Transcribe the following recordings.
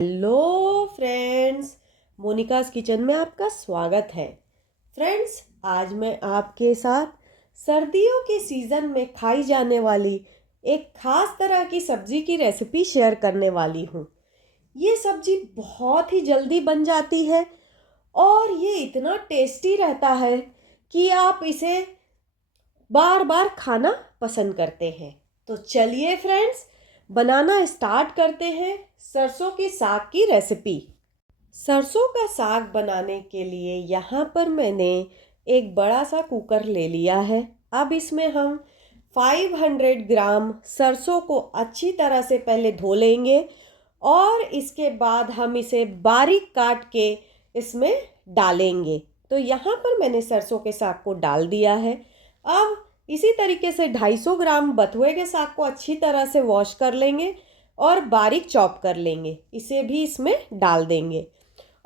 Hello friends, Monika's kitchen में आपका स्वागत है। फ्रेंड्स, आज मैं आपके साथ सर्दियों के सीज़न में खाई जाने वाली एक खास तरह की सब्जी की रेसिपी शेयर करने वाली हूँ। ये सब्जी बहुत ही जल्दी बन जाती है और ये इतना टेस्टी रहता है कि आप इसे बार बार खाना पसंद करते हैं। तो चलिए फ्रेंड्स, बनाना स्टार्ट करते हैं सरसों के साग की रेसिपी। सरसों का साग बनाने के लिए यहाँ पर मैंने एक बड़ा सा कुकर ले लिया है। अब इसमें हम 500 ग्राम सरसों को अच्छी तरह से पहले धो लेंगे और इसके बाद हम इसे बारीक काट के इसमें डालेंगे। तो यहाँ पर मैंने सरसों के साग को डाल दिया है। अब इसी तरीके से 250 ग्राम बथुए के साग को अच्छी तरह से वॉश कर लेंगे और बारीक चॉप कर लेंगे, इसे भी इसमें डाल देंगे।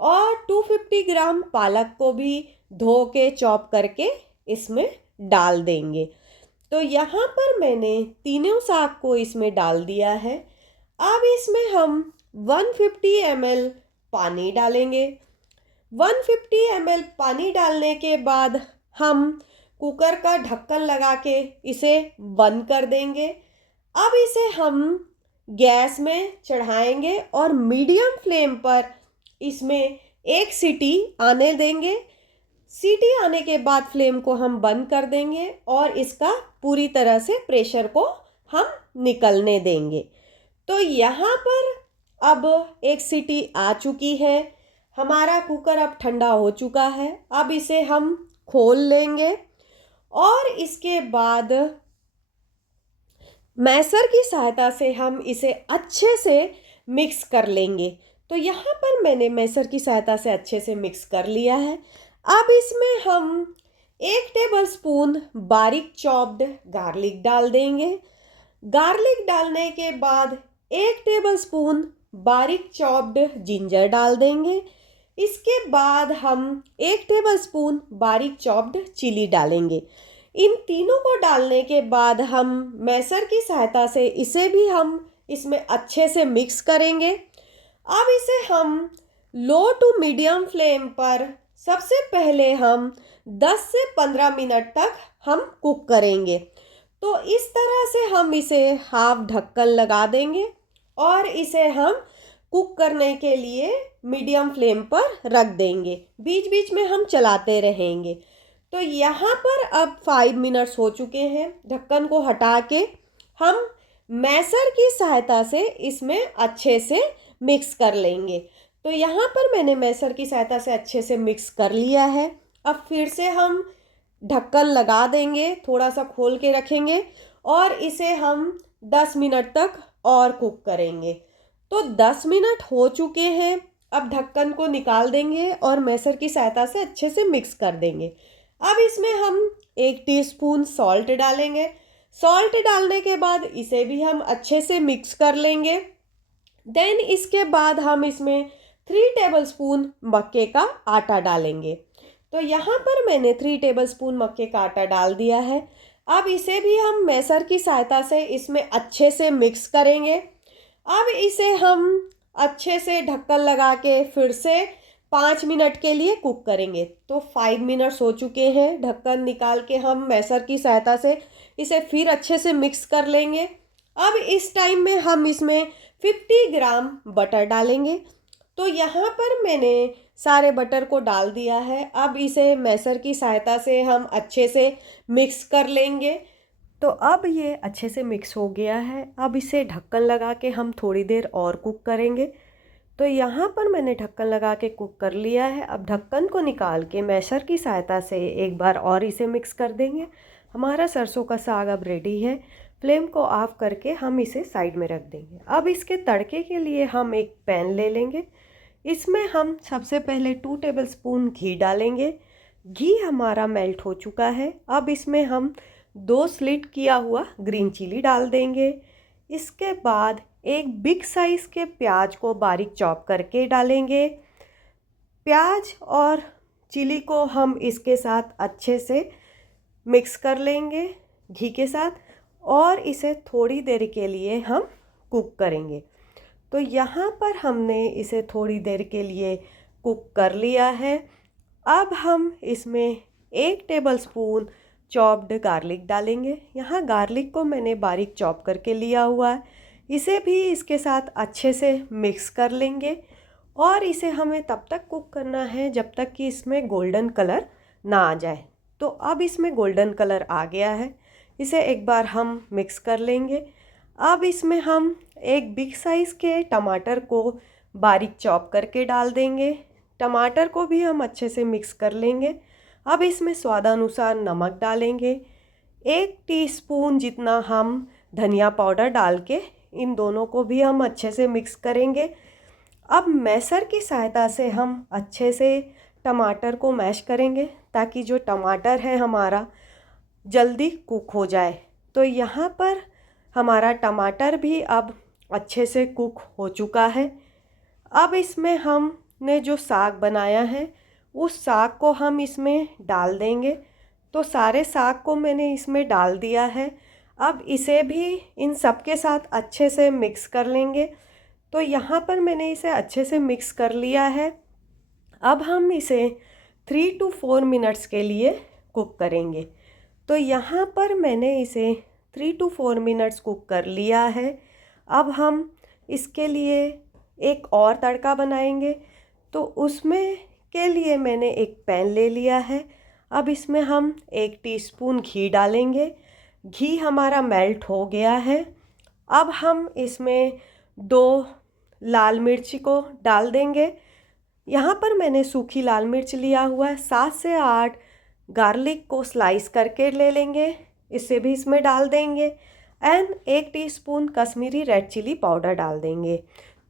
और 250 ग्राम पालक को भी धो के चॉप करके इसमें डाल देंगे। तो यहाँ पर मैंने तीनों साग को इसमें डाल दिया है। अब इसमें हम 150 ml पानी डालेंगे। 150 ml पानी डालने के बाद हम कुकर का ढक्कन लगा के इसे बंद कर देंगे। अब इसे हम गैस में चढ़ाएंगे और मीडियम फ्लेम पर इसमें एक सीटी आने देंगे। सीटी आने के बाद फ्लेम को हम बंद कर देंगे और इसका पूरी तरह से प्रेशर को हम निकलने देंगे। तो यहाँ पर अब एक सीटी आ चुकी है। हमारा कुकर अब ठंडा हो चुका है। अब इसे हम खोल लेंगे और इसके बाद मैसर की सहायता से हम इसे अच्छे से मिक्स कर लेंगे। तो यहाँ पर मैंने मैसर की सहायता से अच्छे से मिक्स कर लिया है। अब इसमें हम 1 टेबलस्पून बारीक चॉप्ड गार्लिक डाल देंगे। गार्लिक डालने के बाद 1 टेबलस्पून बारीक चॉप्ड जिंजर डाल देंगे। इसके बाद हम 1 टेबलस्पून बारीक चॉप्ड चिली डालेंगे। इन तीनों को डालने के बाद हम मैसर की सहायता से इसे भी हम इसमें अच्छे से मिक्स करेंगे। अब इसे हम लो टू मीडियम फ्लेम पर सबसे पहले हम 10 से 15 मिनट तक हम कुक करेंगे। तो इस तरह से हम इसे हाफ ढक्कन लगा देंगे और इसे हम कुक करने के लिए मीडियम फ्लेम पर रख देंगे। बीच बीच में हम चलाते रहेंगे। तो यहाँ पर अब 5 मिनट्स हो चुके हैं। ढक्कन को हटा के हम मैसर की सहायता से इसमें अच्छे से मिक्स कर लेंगे। तो यहाँ पर मैंने मैसर की सहायता से अच्छे से मिक्स कर लिया है। अब फिर से हम ढक्कन लगा देंगे, थोड़ा सा खोल के रखेंगे और इसे हम 10 मिनट तक और कुक करेंगे। तो 10 मिनट हो चुके हैं। अब ढक्कन को निकाल देंगे और मैसर की सहायता से अच्छे से मिक्स कर देंगे। अब इसमें हम 1 टीस्पून सॉल्ट डालेंगे। सॉल्ट डालने के बाद इसे भी हम अच्छे से मिक्स कर लेंगे। देन इसके बाद हम इसमें 3 टेबलस्पून मक्के का आटा डालेंगे। तो यहाँ पर मैंने 3 टेबलस्पून मक्के का आटा डाल दिया है। अब इसे भी हम मैसर की सहायता से इसमें अच्छे से मिक्स करेंगे। अब इसे हम अच्छे से ढक्कन लगा के फिर से 5 मिनट के लिए कुक करेंगे। तो 5 मिनट्स हो चुके हैं। ढक्कन निकाल के हम मैसर की सहायता से इसे फिर अच्छे से मिक्स कर लेंगे। अब इस टाइम में हम इसमें 50 ग्राम बटर डालेंगे। तो यहाँ पर मैंने सारे बटर को डाल दिया है। अब इसे मैसर की सहायता से हम अच्छे से मिक्स कर लेंगे। तो अब ये अच्छे से मिक्स हो गया है। अब इसे ढक्कन लगा के हम थोड़ी देर और कुक करेंगे। तो यहाँ पर मैंने ढक्कन लगा के कुक कर लिया है। अब ढक्कन को निकाल के मैसर की सहायता से एक बार और इसे मिक्स कर देंगे। हमारा सरसों का साग अब रेडी है। फ्लेम को ऑफ करके हम इसे साइड में रख देंगे। अब इसके तड़के के लिए हम एक पैन ले लेंगे। इसमें हम सबसे पहले 2 टेबलस्पून घी डालेंगे। घी हमारा मेल्ट हो चुका है। अब इसमें हम 2 स्लिट किया हुआ ग्रीन चिली डाल देंगे। इसके बाद एक बिग साइज़ के प्याज को बारीक चॉप करके डालेंगे। प्याज और चिली को हम इसके साथ अच्छे से मिक्स कर लेंगे घी के साथ और इसे थोड़ी देर के लिए हम कुक करेंगे। तो यहाँ पर हमने इसे थोड़ी देर के लिए कुक कर लिया है। अब हम इसमें 1 टेबलस्पून चॉप्ड गार्लिक डालेंगे। यहाँ गार्लिक को मैंने बारीक चॉप करके लिया हुआ है। इसे भी इसके साथ अच्छे से मिक्स कर लेंगे और इसे हमें तब तक कुक करना है जब तक कि इसमें गोल्डन कलर ना आ जाए। तो अब इसमें गोल्डन कलर आ गया है, इसे एक बार हम मिक्स कर लेंगे। अब इसमें हम एक बिग साइज़ के टमाटर को बारीक चॉप करके डाल देंगे। टमाटर को भी हम अच्छे से मिक्स कर लेंगे। अब इसमें स्वादानुसार नमक डालेंगे। 1 टीस्पून जितना हम धनिया पाउडर डाल के इन दोनों को भी हम अच्छे से मिक्स करेंगे। अब मैशर की सहायता से हम अच्छे से टमाटर को मैश करेंगे ताकि जो टमाटर है हमारा जल्दी कुक हो जाए। तो यहाँ पर हमारा टमाटर भी अब अच्छे से कुक हो चुका है। अब इसमें हमने जो साग बनाया है उस साग को हम इसमें डाल देंगे। तो सारे साग को मैंने इसमें डाल दिया है। अब इसे भी इन सब के साथ अच्छे से मिक्स कर लेंगे। तो यहाँ पर मैंने इसे अच्छे से मिक्स कर लिया है। अब हम इसे 3 to 4 मिनट्स के लिए कुक करेंगे। तो यहाँ पर मैंने इसे 3 to 4 मिनट्स कुक कर लिया है। अब हम इसके लिए एक और तड़का बनाएंगे। तो उसमें के लिए मैंने एक पैन ले लिया है। अब इसमें हम 1 टीस्पून घी डालेंगे। घी हमारा मेल्ट हो गया है। अब हम इसमें 2 लाल मिर्ची को डाल देंगे। यहाँ पर मैंने सूखी लाल मिर्च लिया हुआ है। 7 से 8 गार्लिक को स्लाइस करके ले लेंगे, इसे भी इसमें डाल देंगे। And 1 teaspoon Kashmiri red chilli powder डाल देंगे।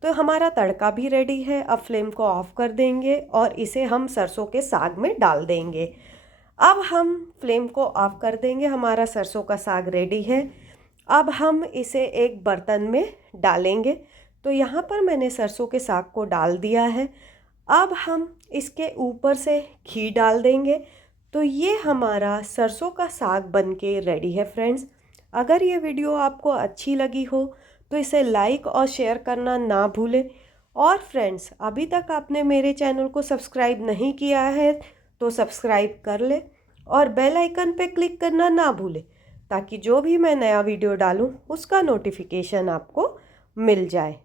तो हमारा तड़का भी रेडी है। अब फ्लेम को ऑफ कर देंगे और इसे हम सरसों के साग में डाल देंगे। अब हम फ्लेम को ऑफ कर देंगे, हमारा सरसों का साग रेडी है। अब हम इसे एक बर्तन में डालेंगे। तो यहाँ पर मैंने सरसों के साग को डाल दिया है। अब हम इसके ऊपर से घी डाल देंगे। तो ये हमारा सरसों का साग बनके रेडी है फ्रेंड्स। अगर ये वीडियो आपको अच्छी लगी हो तो इसे लाइक और शेयर करना ना भूलें। और फ्रेंड्स, अभी तक आपने मेरे चैनल को सब्सक्राइब नहीं किया है तो सब्सक्राइब कर ले और बेल आइकन पे क्लिक करना ना भूलें ताकि जो भी मैं नया वीडियो डालूँ उसका नोटिफिकेशन आपको मिल जाए।